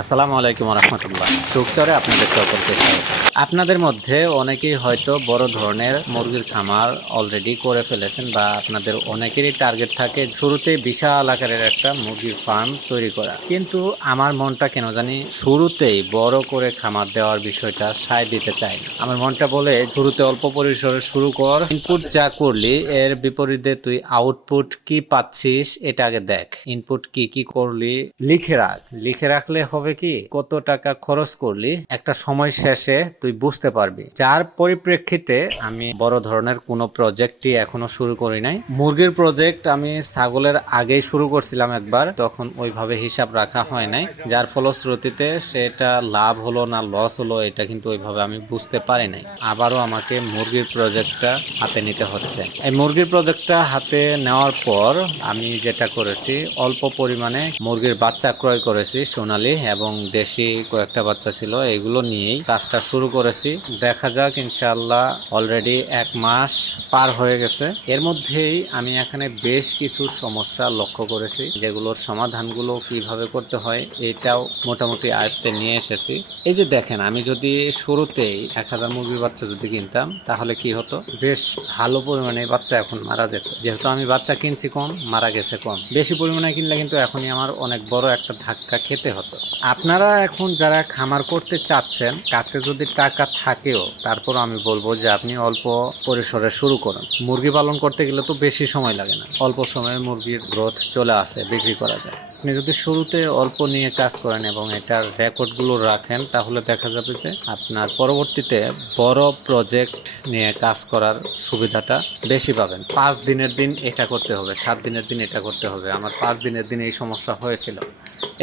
আসসালামু আলাইকুম রহমতুল্লাহ সুখচরে আপনাদের সকলকে স্বাগত। আপনাদের মধ্যে অনেকেই হয়তো বড় ধরনের মুরগির খামার অলরেডি করে ফেলেছেন বা আপনাদের অনেকেরই টার্গেট থাকে শুরুতে বিশাল আকারের একটা মুরগির ফার্ম তৈরি করা। কিন্তু আমার মনটা কেন জানি শুরুতেই বড় করে খামার দেওয়ার বিষয়টা সায় দিতে চায় না। আমার মনটা বলে, শুরুতে অল্প পরিসরে শুরু কর ইনপুট যা করলি, এর বিপরীতে তুই আউটপুট কি পাচ্ছিস, এটা আগে দেখ। ইনপুট কি কি করলি, লিখে রাখ। লিখে রাখলে হবে কি? কত টাকা খরচ করলি? একটা সময় শেষে তুই বুঝতে পারবি। যার পরিপ্রেক্ষিতে আমি বড় ধরনের কোনো প্রজেক্টই এখনও শুরু করি নাই। মুরগির প্রজেক্ট আমি ছাগলের আগেই শুরু করছিলাম একবার। তখন ওইভাবে হিসাব রাখা হয় নাই। যার ফলশ্রুতিতে সেটা লাভ হলো না লস হলো, এটা কিন্তু ওইভাবে আমি বুঝতে পারি নাই। আবারও আমাকে মুরগির প্রজেক্টটা হাতে নিতে হচ্ছে। এই মুরগির প্রজেক্টটা হাতে নেওয়ার পর আমি যেটা করেছি, অল্প পরিমাণে মুরগির বাচ্চা ক্রয় করেছি সোনালি এবং দেশি কয়েকটা বাচ্চা ছিল, এগুলো নিয়েই কাজটা শুরু করেছি। দেখা যাক ইনশাল্লাহ অলরেডি এক মাস পার হয়ে গেছে। এর মধ্যেই আমি এখানে বেশ কিছু সমস্যা লক্ষ্য করেছি, যেগুলোর সমাধানগুলো কীভাবে করতে হয় এটাও মোটামুটি আয়ত্তে নিয়ে এসেছি। এই যে দেখেন, আমি যদি শুরুতেই এক হাজার মুরগির বাচ্চা যদি কিনতাম, তাহলে কি হতো? বেশ ভালো পরিমাণে বাচ্চা এখন মারা যেত। যেহেতু আমি বাচ্চা কিনছি কম, মারা গেছে কম। বেশি পরিমাণে কিনলে কিন্তু এখনই আমার অনেক বড় একটা ধাক্কা খেতে হতো। আপনারা এখন যারা খামার করতে চাচ্ছেন, কাছে যদি টাকা থাকেও তারপর আমি বলব যে আপনি অল্প পরিসরে শুরু করুন। মুরগি পালন করতে গেলে তো বেশি সময় লাগে না। অল্প সময়ে মুরগির গ্রোথ চলে আসে, বিক্রি করা যায়। আপনি যদি শুরুতে অল্প নিয়ে কাজ করেন এবং এটার রেকর্ডগুলো রাখেন, তাহলে দেখা যাবে যে আপনার পরবর্তীতে বড় প্রজেক্ট নিয়ে কাজ করার সুবিধাটা বেশি পাবেন। পাঁচ দিনের দিন এটা করতে হবে, সাত দিনের দিন এটা করতে হবে। আমার পাঁচ দিনের দিন এই সমস্যা হয়েছিল।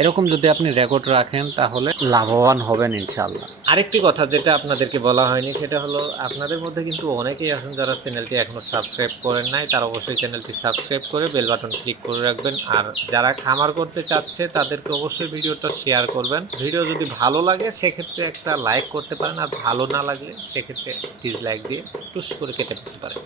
এরকম যদি আপনি রেকর্ড রাখেন, তাহলে লাভবান হবেন ইনশাল্লাহ আরেকটি কথা যেটা আপনাদেরকে বলা হয়নি, সেটা হলো আপনাদের মধ্যে কিন্তু অনেকেই আছেন যারা চ্যানেলটি এখনও সাবস্ক্রাইব করেন নাই, তারা অবশ্যই চ্যানেলটি সাবস্ক্রাইব করে বেল বাটন ক্লিক করে রাখবেন। আর যারা খামার করতে চাচ্ছে, তাদেরকে অবশ্যই ভিডিওটা শেয়ার করবেন। ভিডিও যদি ভালো লাগে, সেক্ষেত্রে একটা লাইক করতে পারেন, আর ভালো না লাগলে সেক্ষেত্রে ডিসলাইক দিয়ে টুস করে কেটে ফেলতে পারেন।